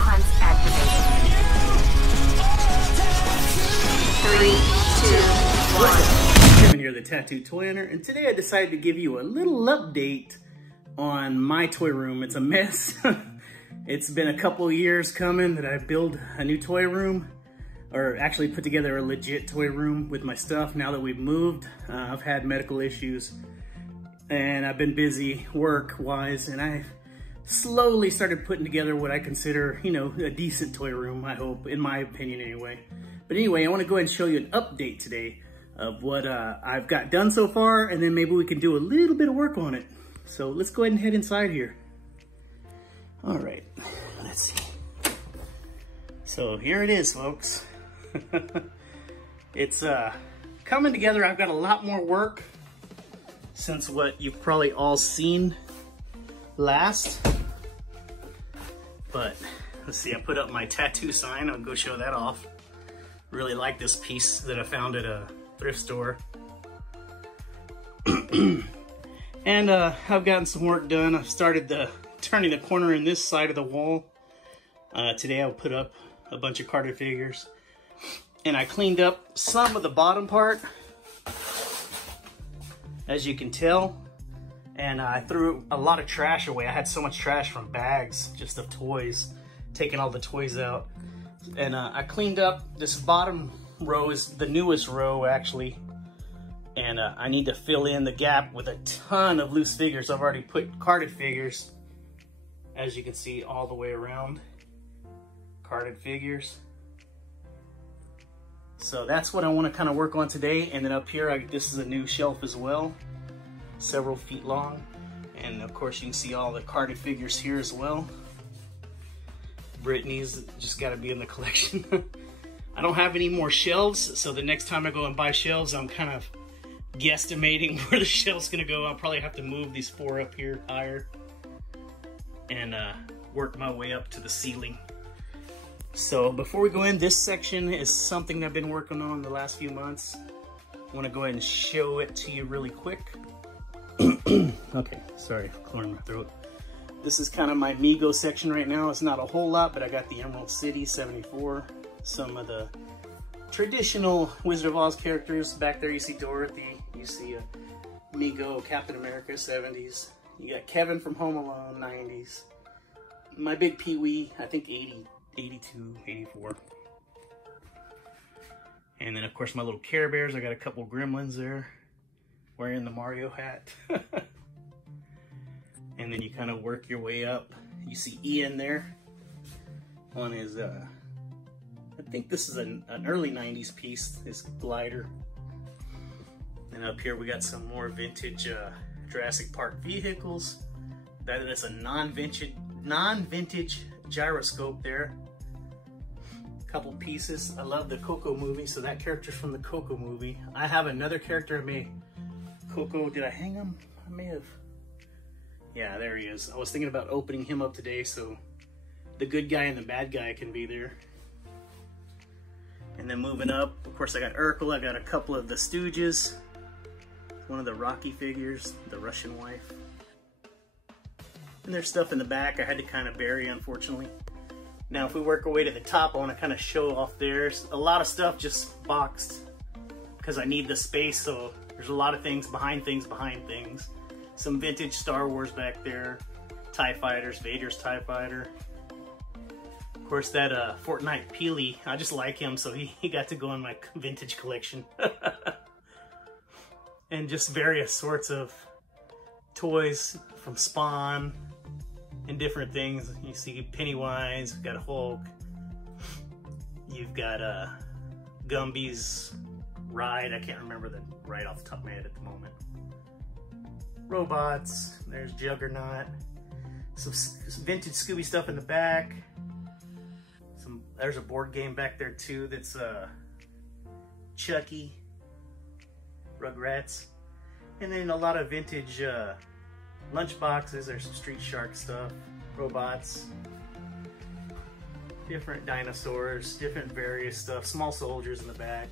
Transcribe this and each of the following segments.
Sequence activated. 3, 2, 1. Kevin here, the Tattooed Toy Hunter, and today I decided to give you a little update on my toy room. It's a mess. It's been a couple of years coming that I build a new toy room, or actually put together a legit toy room with my stuff. Now that we've moved, I've had medical issues and I've been busy work-wise, and I slowly started putting together what I consider, you know, a decent toy room, I hope, in my opinion anyway. But anyway, I want to go ahead and show you an update today of what I've got done so far, and then maybe we can do a little bit of work on it. So let's go ahead and head inside here. All right, let's see. So here it is, folks. It's coming together. I've got a lot more work since what you've probably all seen last. But let's see, I put up my tattoo sign. I'll go show that off. Really like this piece that I found at a thrift store. And I've gotten some work done. I've started turning the corner in this side of the wall. Today I'll put up a bunch of carded figures. And I cleaned up some of the bottom part, as you can tell. And I threw a lot of trash away. I had so much trash from bags, just of toys, taking all the toys out. And I cleaned up. This bottom row is the newest row, actually. And I need to fill in the gap with a ton of loose figures. I've already put carded figures, as you can see, all the way around. Carded figures. So that's what I want to kind of work on today. And then up here, this is a new shelf as well, several feet long. And of course, you can see all the carded figures here as well. Brittany's just got to be in the collection. I don't have any more shelves, so the next time I go and buy shelves, I'm kind of guesstimating where the shelf's going to go. I'll probably have to move these 4 up here higher and work my way up to the ceiling. So before we go in, this section is something I've been working on the last few months. I want to go ahead and show it to you really quick. Okay, sorry, clearing my throat. This is kind of my Mego section right now. It's not a whole lot, but I got the Emerald City 74, some of the traditional Wizard of Oz characters. Back there you see Dorothy, you see Mego, Captain America 70s. You got Kevin from Home Alone 90s. My big Pee-wee, I think 80. 82, 84. And then of course my little Care Bears. I got a couple Gremlins there wearing the Mario hat. And then you kind of work your way up. You see Ian there on his, I think this is an early 90s piece, his glider. And up here we got some more vintage Jurassic Park vehicles. That is a non-vintage gyroscope there. Couple pieces. I love the Coco movie, so that character's from the Coco movie. I have another character I made. Coco, did I hang him? I may have. Yeah, there he is. I was thinking about opening him up today, so the good guy and the bad guy can be there. And then moving up, of course I got Urkel. I got a couple of the Stooges. One of the Rocky figures, the Russian wife. And there's stuff in the back I had to kind of bury, unfortunately. Now, if we work our way to the top, I want to kind of show off there. A lot of stuff just boxed because I need the space, so there's a lot of things behind things behind things. Some vintage Star Wars back there. TIE Fighters, Vader's TIE Fighter. Of course, that Fortnite Peely, I just like him, so he got to go in my vintage collection. And just various sorts of toys from Spawn and different things. You see Pennywise, you've got Hulk, you've got Gumby's ride. I can't remember the ride off the top of my head at the moment. Robots, there's Juggernaut, some vintage Scooby stuff in the back. There's a board game back there too that's Chucky, Rugrats, and then a lot of vintage lunch boxes. There's some Street Shark stuff, robots, different dinosaurs, different various stuff, small soldiers in the back.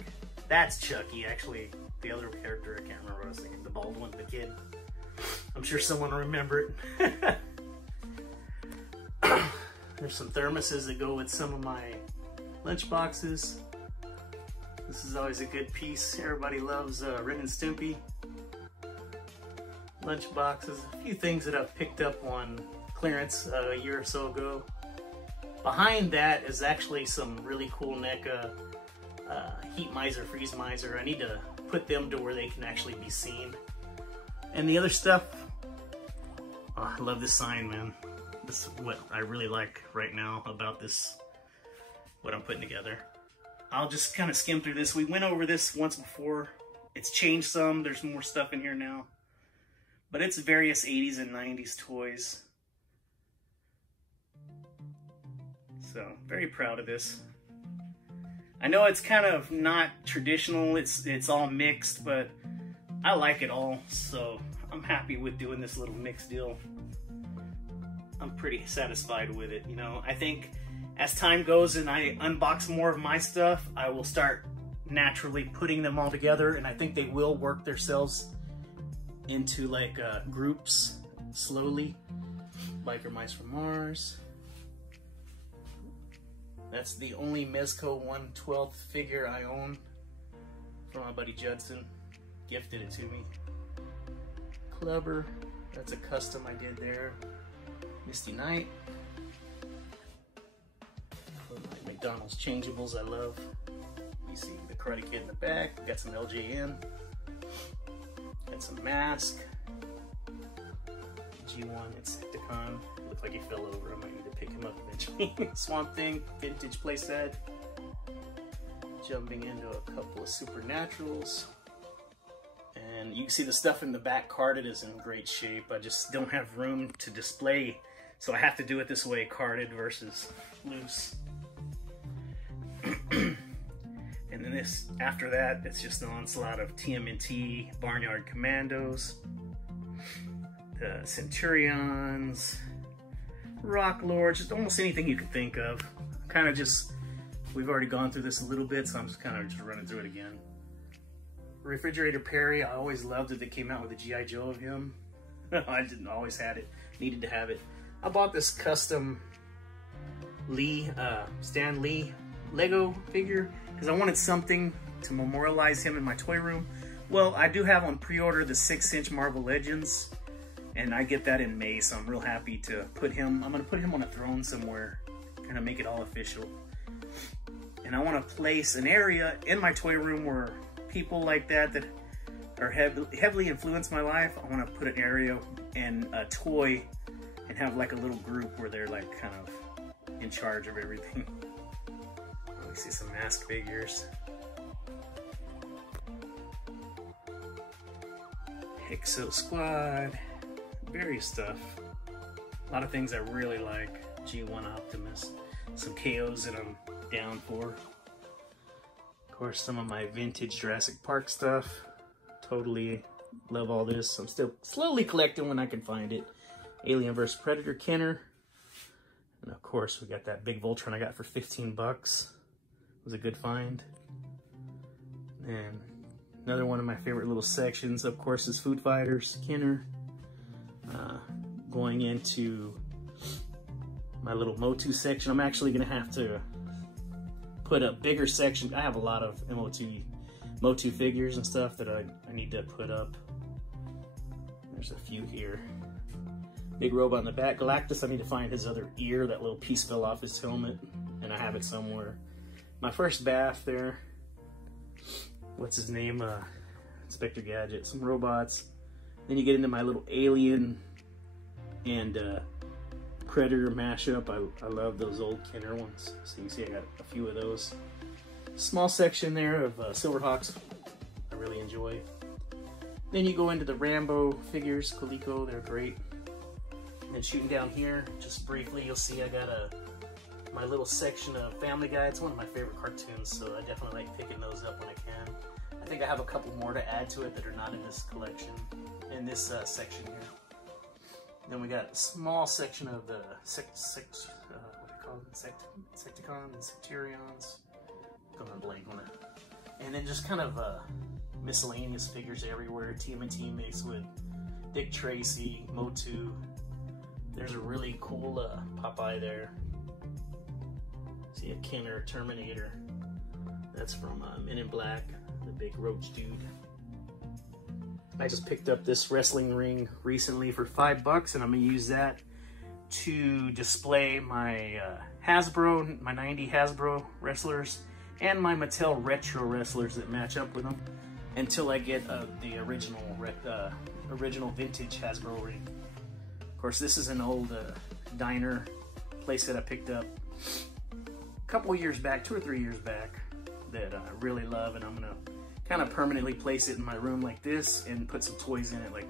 That's Chucky, actually. The other character, I can't remember what I was thinking, the bald one, the kid. I'm sure someone will remember it. There's some thermoses that go with some of my lunch boxes. This is always a good piece. Everybody loves Ren and Stimpy lunch boxes. A few things that I've picked up on clearance a year or so ago. Behind that is actually some really cool NECA heat miser, freeze miser. I need to put them to where they can actually be seen. And the other stuff, oh, I love this sign, man. This is what I really like right now about this, what I'm putting together. I'll just kind of skim through this. We went over this once before. It's changed some. There's more stuff in here now. But it's various 80s and 90s toys. So, very proud of this. I know it's kind of not traditional. It's all mixed, but I like it all. So, I'm happy with doing this little mixed deal. I'm pretty satisfied with it. You know, I think as time goes and I unbox more of my stuff, I will start naturally putting them all together, and I think they will work themselves into like groups slowly. Biker Mice from Mars. That's the only Mezco 1/12 figure I own from my buddy Judson. Gifted it to me. Clubber, that's a custom I did there. Misty Knight. My McDonald's changeables I love. You see the Karate Kid in the back. Got some LJN. Got some Mask. G1 Insecticon. Looked like he fell over. I might need to pick him up eventually. Swamp Thing, vintage playset. Jumping into a couple of Supernaturals. And you can see the stuff in the back carded is in great shape. I just don't have room to display, so I have to do it this way, carded versus loose. And then this, after that, it's just an onslaught of TMNT, Barnyard Commandos, the Centurions, Rock Lords, just almost anything you could think of. Kind of just, we've already gone through this a little bit, so I'm just kind of just running through it again. Refrigerator Perry, I always loved it. They came out with a G.I. Joe of him. I didn't always had it, needed to have it. I bought this custom Stan Lee Lego figure because I wanted something to memorialize him in my toy room. Well, I do have on pre-order the 6-inch Marvel Legends, and I get that in May, so I'm real happy to put him, I'm gonna put him on a throne somewhere, kind of make it all official. And I want to place an area in my toy room where people like that are heavily influenced my life. I want to put an area and a toy and have like a little group where they're like kind of in charge of everything. We see some Mask figures. Hexo Squad, various stuff. A lot of things I really like. G1 Optimus, some KOs that I'm down for. Of course, some of my vintage Jurassic Park stuff. Totally love all this. I'm still slowly collecting when I can find it. Alien vs. Predator Kenner. And of course, we got that big Voltron I got for 15 bucks. It was a good find. And another one of my favorite little sections, of course, is Food Fighters Kenner. Going into my little Motu section, I'm actually going to have to put a bigger section. I have a lot of Motu figures and stuff that I need to put up. There's a few here. Big robot in the back. Galactus, I need to find his other ear. That little piece fell off his helmet, and I have it somewhere. My first bath there. What's his name? Inspector Gadget. Some robots. Then you get into my little Alien and Predator mashup. I love those old Kenner ones. So you can see I got a few of those. Small section there of Silverhawks I really enjoy. Then you go into the Rambo figures, Coleco, they're great. And shooting down here, just briefly, you'll see I got my little section of Family Guy. It's one of my favorite cartoons, so I definitely like picking those up when I can. I think I have a couple more to add to it that are not in this collection, in this section here. Then we got a small section of the what do you call them? Insecticons and Centurions. Going blank on it. And then just kind of miscellaneous figures everywhere. TMNT mixed with Dick Tracy, Motu. There's a really cool Popeye there. See a Kenner Terminator. That's from Men in Black, the big roach dude. I just picked up this wrestling ring recently for $5, and I'm gonna use that to display my Hasbro, my 90 Hasbro wrestlers, and my Mattel Retro wrestlers that match up with them, until I get the original vintage Hasbro ring. Of course, this is an old diner place that I picked up a couple of years back, 2 or 3 years back, that I really love, and I'm gonna kind of permanently place it in my room like this and put some toys in it. Like,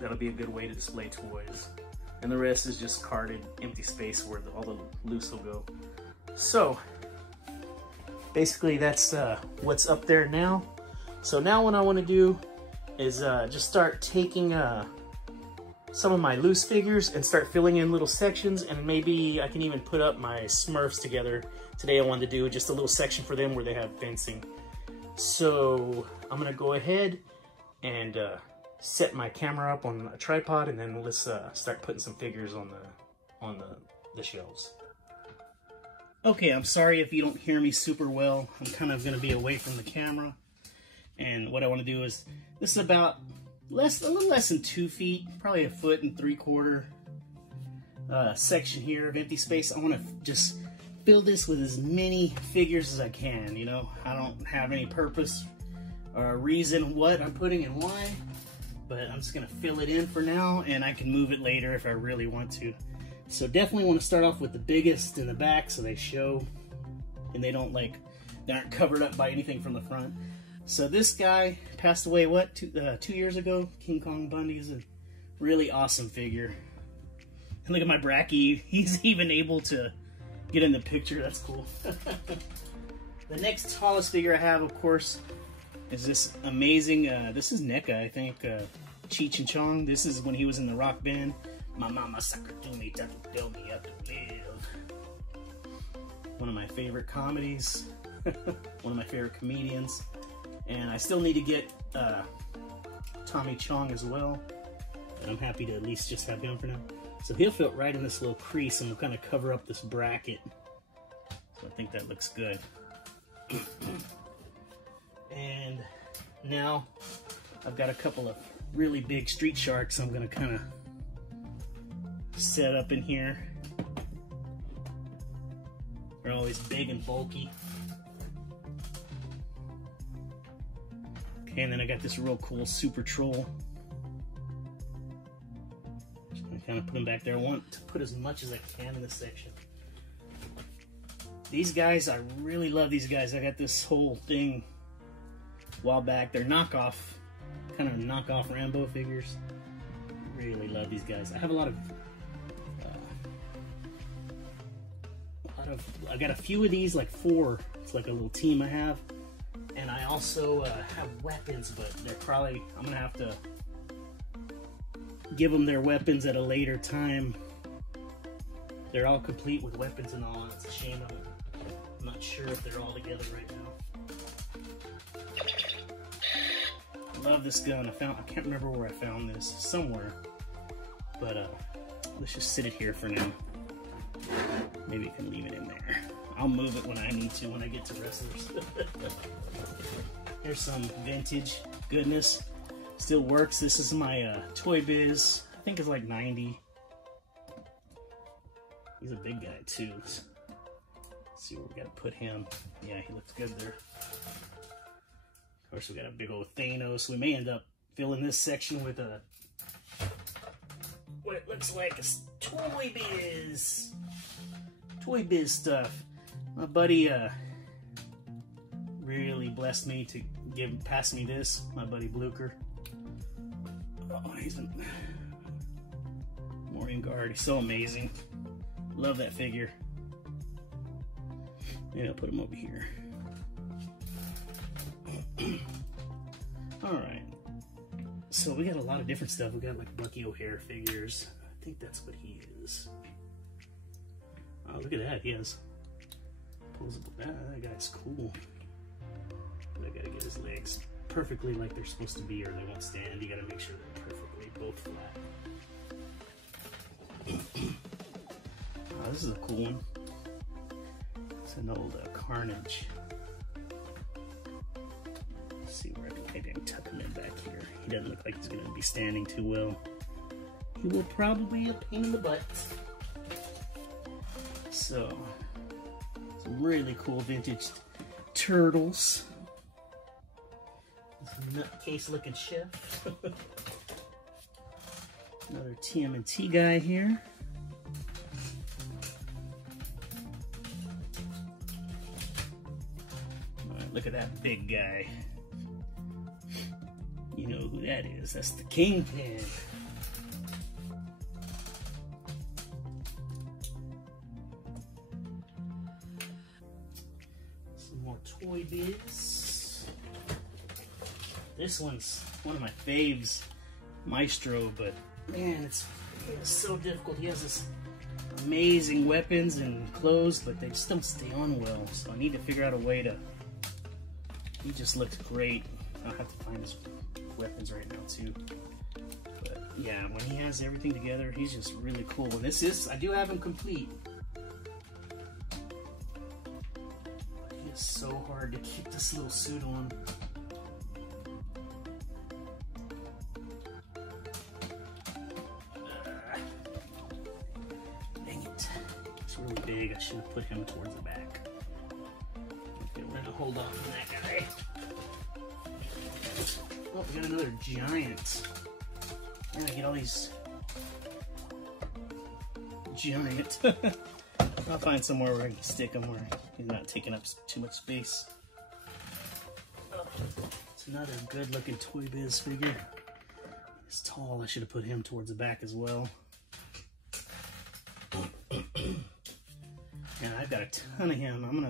that'll be a good way to display toys. And the rest is just carded empty space where all the loose will go. So basically that's what's up there now. So now what I want to do is just start taking some of my loose figures and start filling in little sections, and maybe I can even put up my Smurfs together. Today I wanted to do just a little section for them where they have fencing. So I'm gonna go ahead and set my camera up on a tripod, and then let's start putting some figures on the shelves. Okay, I'm sorry if you don't hear me super well. I'm kind of gonna be away from the camera, and what I want to do is, this is about a little less than 2 feet, probably 1.75 feet section here of empty space. I want to just fill this with as many figures as I can. You know, I don't have any purpose or reason what I'm putting and why, but I'm just gonna fill it in for now, and I can move it later if I really want to. So definitely want to start off with the biggest in the back so they show and they aren't covered up by anything from the front. So this guy passed away, what, 2 years ago? King Kong Bundy is a really awesome figure. And look at my Bracky, he's even able to get in the picture, that's cool. The next tallest figure I have, of course, is this amazing, this is NECA, I think, Cheech and Chong. This is when he was in the rock band. My mama sucker to me, tell me how to live. One of my favorite comedies, one of my favorite comedians. And I still need to get Tommy Chong as well. And I'm happy to at least just have him for now. So he'll fit right in this little crease, and we'll kind of cover up this bracket. So I think that looks good. And now I've got a couple of really big Street Sharks I'm gonna kind of set up in here. They're always big and bulky. Okay, and then I got this real cool Super Troll. Just gonna kind of put them back there. I want to put as much as I can in this section. These guys, I really love these guys. I got this whole thing a while back. They're knockoff, kind of knockoff Rambo figures. Really love these guys. I have I got a few of these, like 4. It's like a little team I have. And I also have weapons, but they're probably, I'm gonna have to give them their weapons at a later time. They're all complete with weapons and all, and it's a shame I'm not sure if they're all together right now. I love this gun. I can't remember where I found this, somewhere. But let's just sit it here for now. Maybe I can leave it in there. I'll move it when I need to, when I get to wrestlers. Here's some vintage goodness. Still works. This is my Toy Biz. I think it's like 90. He's a big guy too. Let's see where we gotta put him. Yeah, he looks good there. Of course, we got a big old Thanos. We may end up filling this section with what it looks like is Toy Biz. Toy Biz stuff. My buddy really blessed me to pass me this. My buddy Blucher. Oh, he's a Maureen Guard. He's so amazing. Love that figure. Yeah, I'll put him over here. Alright. So we got a lot of different stuff. We got like Bucky O'Hare figures. I think that's what he is. Oh, look at that. He has posable. That guy's cool. But I gotta get his legs perfectly like they're supposed to be, or they won't stand. You gotta make sure they're perfectly both flat. Oh, this is a cool one. It's an old Carnage. Let's see where I can tuck him in back here. He doesn't look like he's going to be standing too well. He will probably be a pain in the butt. So, some really cool vintage turtles. This nutcase looking chef. Another TMNT guy here. Alright, look at that big guy. You know who that is. That's the Kingpin. Some more Toy Biz. This one's one of my faves, Maestro, but man, it's so difficult. He has this amazing weapons and clothes, but they just don't stay on well. So I need to figure out a way to. He just looks great. I'll have to find his weapons right now too. But yeah, when he has everything together, he's just really cool. And this is, I do have him complete. It's so hard to keep this little suit on. Dang it. It's really big. I should have put him towards the back. Okay, we're gonna hold off on that guy. Oh, we got another giant. I gotta get all these giant. I'll find somewhere where I can stick him where he's not taking up too much space. Oh, it's another good looking Toy Biz figure. He's tall. I should have put him towards the back as well. And I've got a ton of him. I'm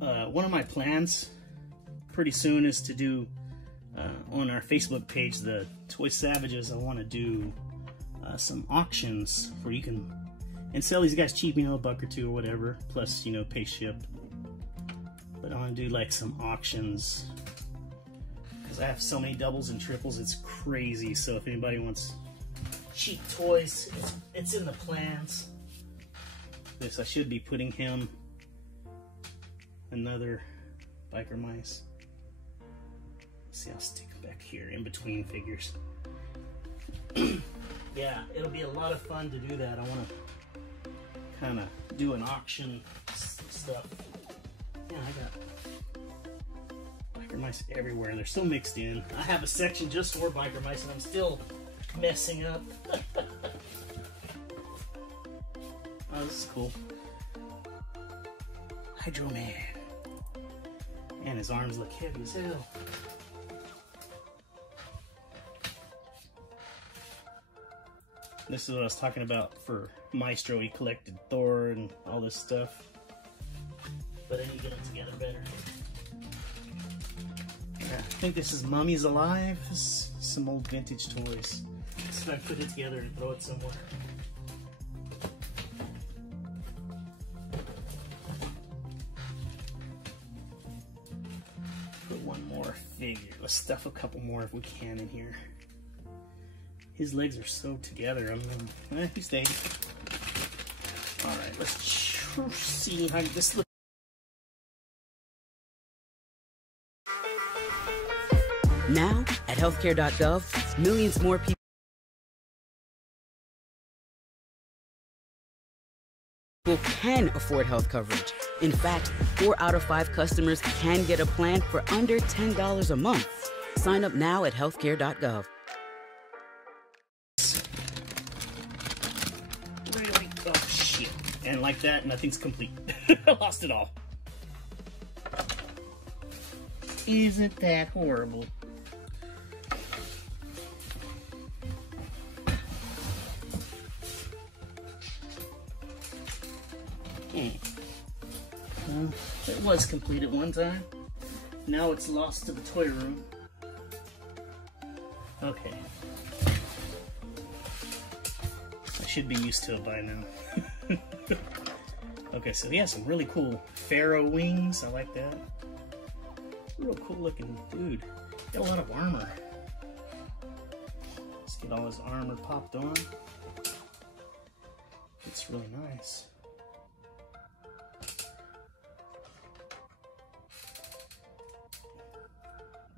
gonna, one of my plans pretty soon is to do on our Facebook page, the Toy Savages. I want to do some auctions where you can and sell these guys cheap, you know, $1 or $2 or whatever, plus, you know, pay ship. But I want to do like some auctions because I have so many doubles and triples, it's crazy. So if anybody wants cheap toys, it's in the plans. This, I should be putting him another Biker Mice. Let's see, I'll stick him back here in between figures. Yeah, it'll be a lot of fun to do that. I want to kind of do an auction stuff. Yeah, I got Biker Mice everywhere, and they're so mixed in. I have a section just for Biker Mice, and I'm still messing up. Oh, this is cool. Hydro Man. And his arms look heavy as hell. This is what I was talking about for Maestro. He collected Thor and all this stuff. But then you get them together better. Yeah, I think this is Mummies Alive. This is some old vintage toys. So I put it together and throw it somewhere. Put one more figure. Let's stuff a couple more if we can in here. His legs are so together. He stayed. All right, let's see how this looks. Now, at healthcare.gov, millions more people can afford health coverage. In fact, 4 out of 5 customers can get a plan for under $10 a month. Sign up now at healthcare.gov. Really? Oh, shit. And like that, nothing's complete. I lost it all. Isn't that horrible? Well, it was complete at one time. Now it's lost to the toy room. Okay. I should be used to it by now. Okay, so he has some really cool Pharaoh wings. I like that. Real cool looking dude. Got a lot of armor. Let's get all his armor popped on. It's really nice.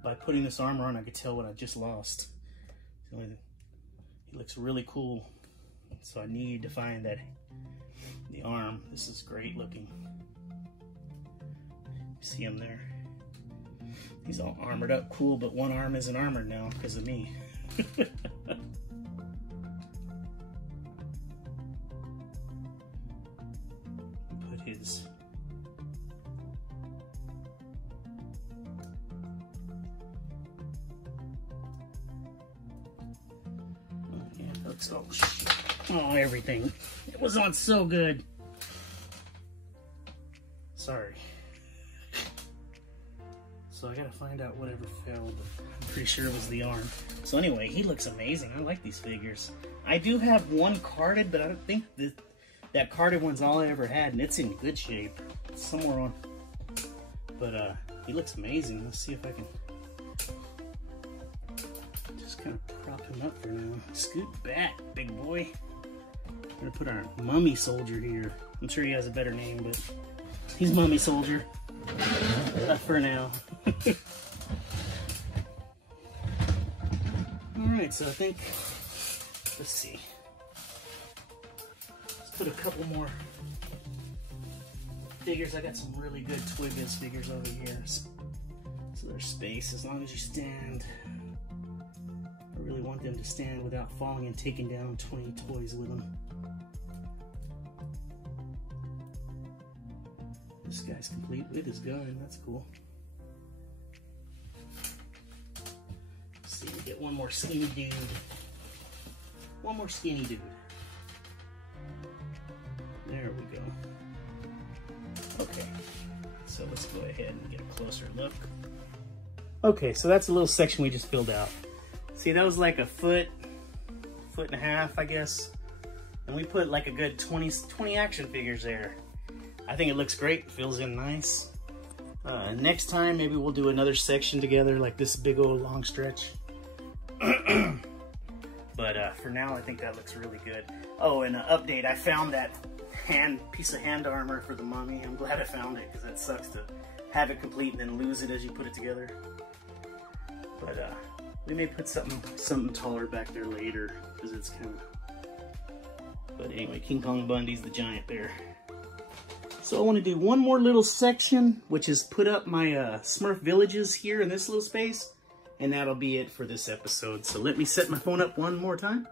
by putting this armor on, I could tell what I just lost. So he looks really cool. So I need to find the arm. This is great looking. See him there? He's all armored up, cool, but one arm isn't armored now because of me. Put his oh, everything. It was on so good. Sorry. So I gotta find out whatever failed. I'm pretty sure it was the arm. So anyway, he looks amazing. I like these figures. I do have one carded, but I don't think that carded one's all I ever had, and it's in good shape. It's somewhere on. But he looks amazing. Let's see if I can just kind of prop him up for now. Scoot back, big boy. I'm gonna put our Mummy Soldier here. I'm sure he has a better name, but he's Mummy Soldier. For now. Alright, so I think, let's see. Let's put a couple more figures. I got some really good Twiggas figures over here. So there's space as long as you stand. I really want them to stand without falling and taking down 20 toys with them. This guy's complete with his gun. That's cool. Let's see, we get one more skinny dude. One more skinny dude. There we go. Okay, so let's go ahead and get a closer look. Okay, so that's a little section we just filled out. See, that was like a foot and a half, I guess. And we put like a good 20 action figures there. I think it looks great, it fills in nice. Next time, maybe we'll do another section together, like this big old long stretch. But for now, I think that looks really good. Oh, and an update, I found that piece of hand armor for the mummy. I'm glad I found it, because that sucks to have it complete and then lose it as you put it together. But we may put something taller back there later, because it's kind of... But anyway, King Kong Bundy's the giant bear. So I want to do one more little section, which is put up my Smurf villages here in this little space. And that'll be it for this episode. So let me set my phone up one more time.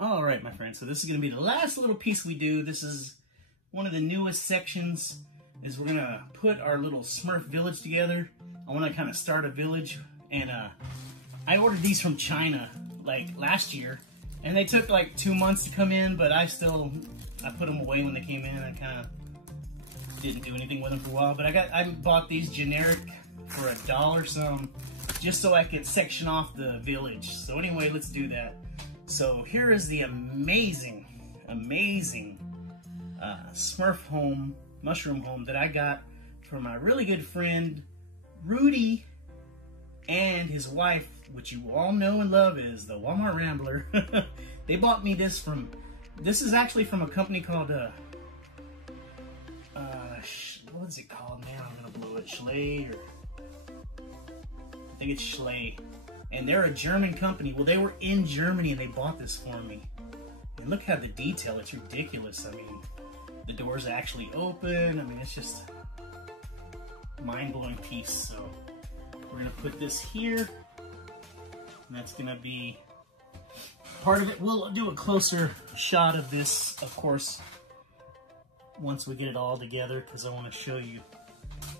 All right, my friends. So this is going to be the last little piece we do. This is one of the newest sections. Is we're going to put our little Smurf village together. I want to kind of start a village. And I ordered these from China like last year. And they took like 2 months to come in. But I put them away when they came in. And kind of didn't do anything with them for a while, but I bought these generic for $1 some, just so I could section off the village. So anyway, let's do that. So here is the amazing Smurf home, mushroom home that I got from my really good friend Rudy and his wife, which you all know and love is the Walmart Rambler. They bought me this is actually from a company called what is it called now? I'm gonna blow it. Schley, or I think it's Schley. And they're a German company. Well, they were in Germany and they bought this for me. And look how the detail, it's ridiculous. I mean, the doors actually open. I mean, it's just mind-blowing piece. So we're gonna put this here. And that's gonna be part of it. We'll do a closer shot of this, of course, once we get it all together, because I want to show you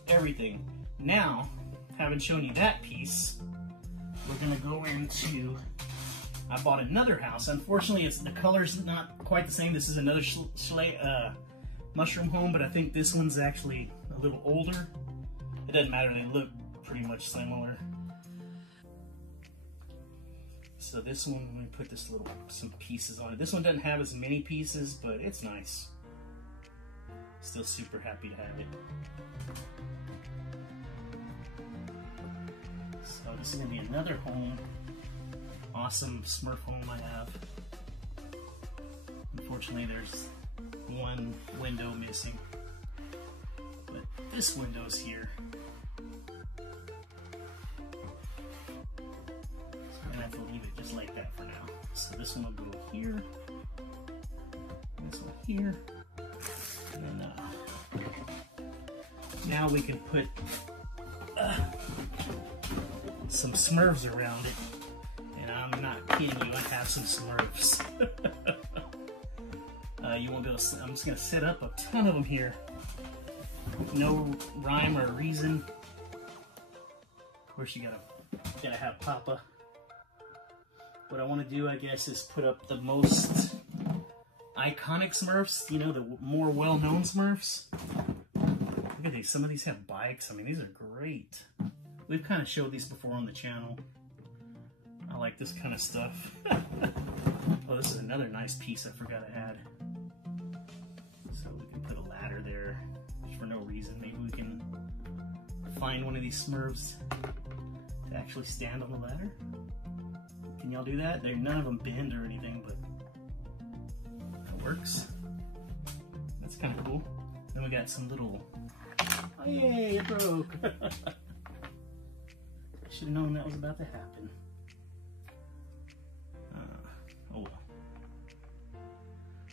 everything. Now, having shown you that piece, we're going to go into, I bought another house. Unfortunately, the color's not quite the same. This is another mushroom home, but I think this one's actually a little older. It doesn't matter, they look pretty much similar. So this one, let me put some pieces on it. This one doesn't have as many pieces, but it's nice. Still super happy to have it. So this is gonna be another home. Awesome Smurf home I have. Unfortunately, there's one window missing. But this window's here. here. This one here. And then now we can put some Smurfs around it. And I'm not kidding you, I have some Smurfs. You won't be able to, I'm just gonna set up a ton of them here. No rhyme or reason. Of course, you gotta have Papa. What I want to do, I guess, is put up the most iconic Smurfs. You know, the more well-known Smurfs. Look at these. Some of these have bikes. I mean, these are great. We've kind of showed these before on the channel. I like this kind of stuff. Oh, this is another nice piece I forgot I had. So we can put a ladder there for no reason. Maybe we can find one of these Smurfs to actually stand on the ladder. Can y'all do that? None of them bend or anything, but that works. That's kind of cool. Then we got some little... Oh, yay, it broke! I should have known that was about to happen. Oh well.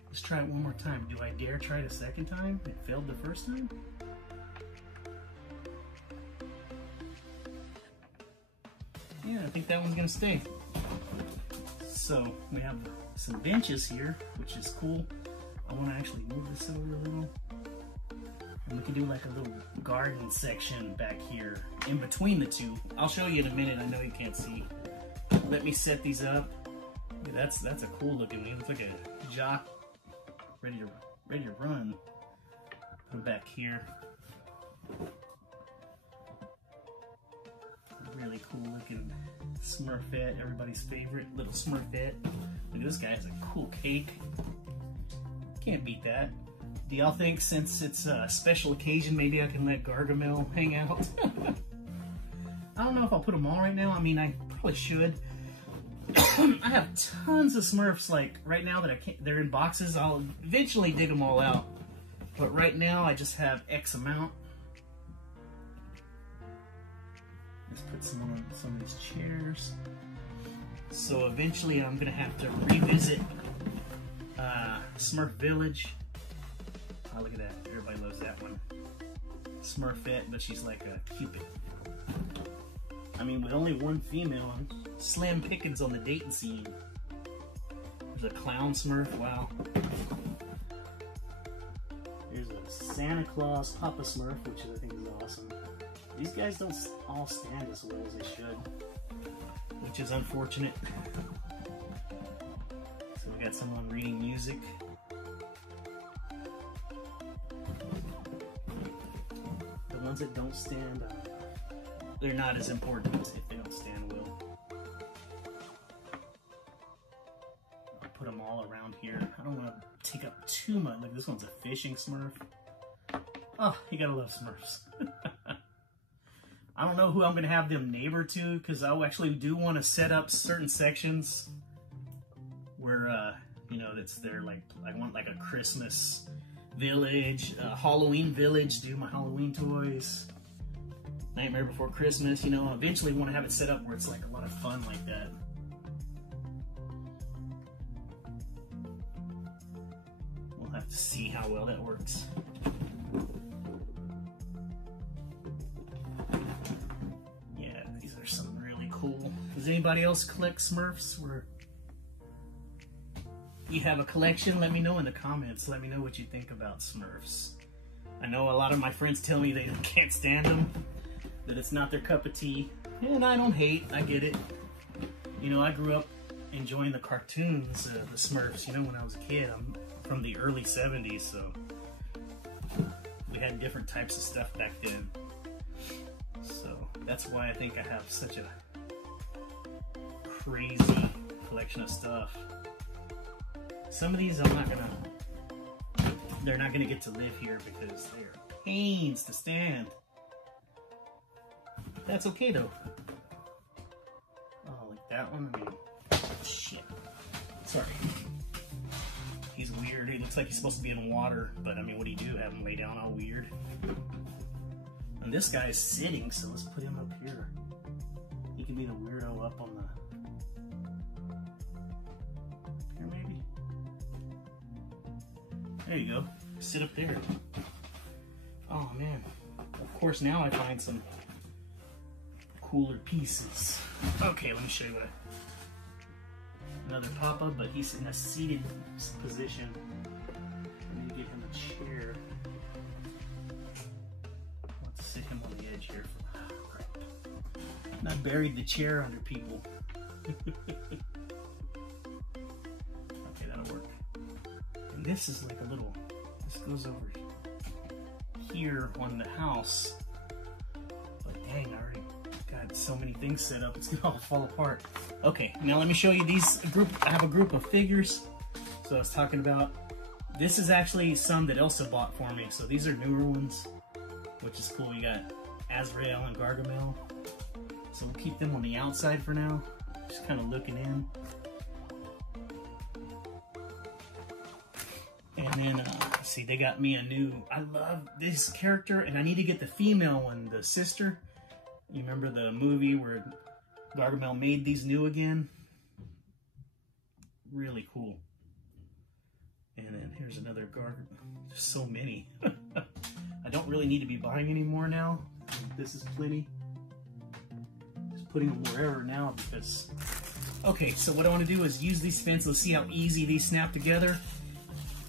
Let's try it one more time. Do I dare try it a second time? It failed the first time? Yeah, I think that one's gonna stay. So we have some benches here, which is cool. I want to actually move this over a little. And we can do like a little garden section back here in between the two. I'll show you in a minute. I know you can't see. Let me set these up. Yeah, that's a cool looking one. It looks like a jock ready to run. Put it back here. Really cool looking Smurfette, everybody's favorite little Smurfette. Look at this guy, has a cool cake. Can't beat that. Do y'all think since it's a special occasion, maybe I can let Gargamel hang out? I don't know if I'll put them all right now. I mean, I probably should. I have tons of Smurfs, like, right now that I can't, they're in boxes. I'll eventually dig them all out. But right now, I just have X amount. Let's put some on some of these chairs. So eventually I'm gonna have to revisit Smurf Village. Oh, look at that. Everybody loves that one. Smurfette, but she's like a Cupid. I mean, with only one female, slim pickings on the dating scene. There's a clown Smurf, wow. There's a Santa Claus Papa Smurf, which I think is awesome. These guys don't all stand as well as they should, which is unfortunate. So we got someone reading music. The ones that don't stand, they're not as important if they don't stand well. I'll put them all around here. I don't want to take up too much. Like this one's a fishing Smurf. Oh, you gotta love Smurfs. I don't know who I'm going to have them neighbor to, because I actually do want to set up certain sections where, you know, that's their, like, I want like a Christmas village, Halloween village, do my Halloween toys, Nightmare Before Christmas, you know, I eventually want to have it set up where it's like a lot of fun like that. We'll have to see how well that works. Cool. Does anybody else collect Smurfs? Or you have a collection? Let me know in the comments. Let me know what you think about Smurfs. I know a lot of my friends tell me they can't stand them, that it's not their cup of tea, and I don't hate. I get it. You know, I grew up enjoying the cartoons, the Smurfs. You know, when I was a kid, I'm from the early '70s, so we had different types of stuff back then. So that's why I think I have such a crazy collection of stuff. Some of these they're not gonna get to live here because they're pains to stand. That's okay though. Oh, like that one, I mean, shit. Sorry. He's weird. He looks like he's supposed to be in water, but I mean, what do you do? Have him lay down all weird? And this guy is sitting, so let's put him up here. He can be the weirdo up on the... here maybe? There you go. Sit up there. Oh man. Of course, now I find some cooler pieces. Okay, let me show you what another Papa, but he's in a seated position. I need to get him a chair. Let's sit him on the edge here. And I buried the chair under people. Okay, that'll work. And this is like a little, this goes over here on the house. But dang, I already got so many things set up, it's gonna all fall apart. Okay, now let me show you these I have a group of figures. So I was talking about, this is actually some that Elsa bought for me. So these are newer ones, which is cool. We got Azrael and Gargamel. So we'll keep them on the outside for now. Just kind of looking in. And then, see, they got me a new, I love this character, and I need to get the female one, the sister. You remember the movie where Gargamel made these new again? Really cool. And then here's another Gargamel. There's so many. I don't really need to be buying any more now. This is plenty. Just putting them wherever now because... Okay, so what I want to do is use these fences. Let's see how easy these snap together.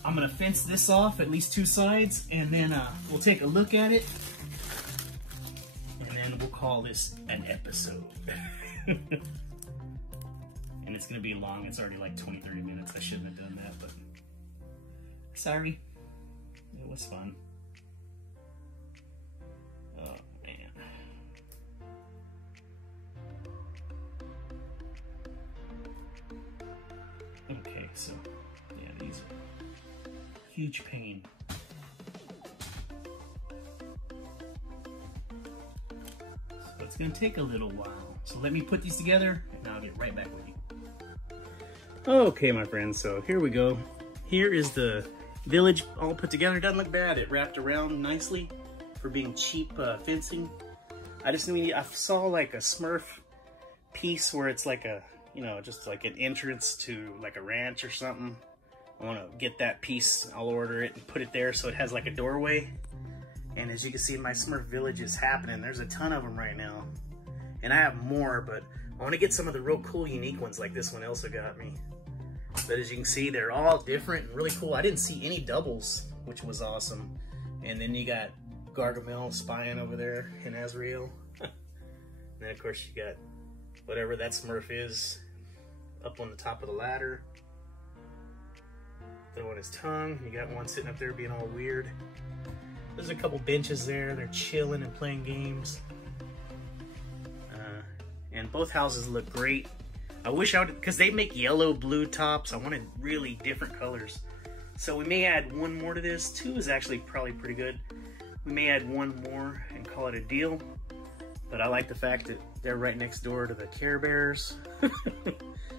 I'm going to fence this off, at least two sides, and then we'll take a look at it. And then we'll call this an episode. And it's going to be long. It's already like 20-30 minutes. I shouldn't have done that, but sorry. It was fun. Oh, man. Okay, so, yeah, these are huge pain. So it's going to take a little while. So let me put these together and I'll get right back with you. Okay, my friends, so here we go. Here is the village all put together. It doesn't look bad. It wrapped around nicely for being cheap fencing. I just knew I saw like a Smurf piece where it's like a, you know, just like an entrance to like a ranch or something. I want to get that piece. I'll order it and put it there so it has like a doorway. And as you can see, my Smurf village is happening. There's a ton of them right now. And I have more, but I want to get some of the real cool, unique ones like this one Elsa got me. But as you can see, they're all different and really cool. I didn't see any doubles, which was awesome. And then you got Gargamel spying over there and Azrael. And then of course you got whatever that Smurf is up on the top of the ladder. Throwing his tongue. You got one sitting up there being all weird. There's a couple benches there. They're chilling and playing games. And both houses look great. I wish I would, because they make yellow, blue tops. I wanted really different colors. So we may add one more to this. 2 is actually probably pretty good. We may add one more and call it a deal. But I like the fact that they're right next door to the Care Bears.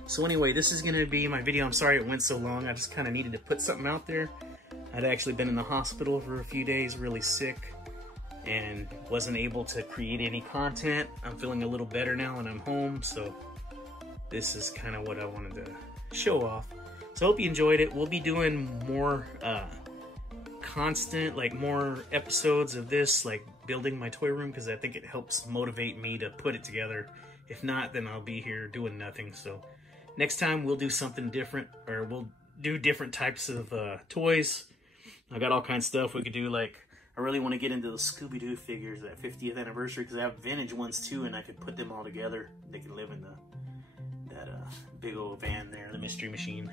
So anyway, this is going to be my video. I'm sorry it went so long. I just kind of needed to put something out there. I'd actually been in the hospital for a few days, really sick, and wasn't able to create any content. I'm feeling a little better now and I'm home, so this is kind of what I wanted to show off. So I hope you enjoyed it. We'll be doing more constant, like more episodes of this, like building my toy room, because I think it helps motivate me to put it together. If not, then I'll be here doing nothing. So next time we'll do something different, or we'll do different types of toys. I got all kinds of stuff we could do. Like, I really want to get into the Scooby-Doo figures, that 50th anniversary, because I have vintage ones too, and I could put them all together. They can live in that big old van there, the Mystery Machine.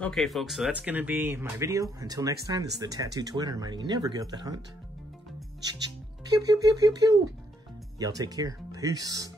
Okay, folks, so that's going to be my video. Until next time, this is the Tattoo Twin reminding you never give up that hunt. Pew, pew, pew, pew, pew. Y'all take care. Peace.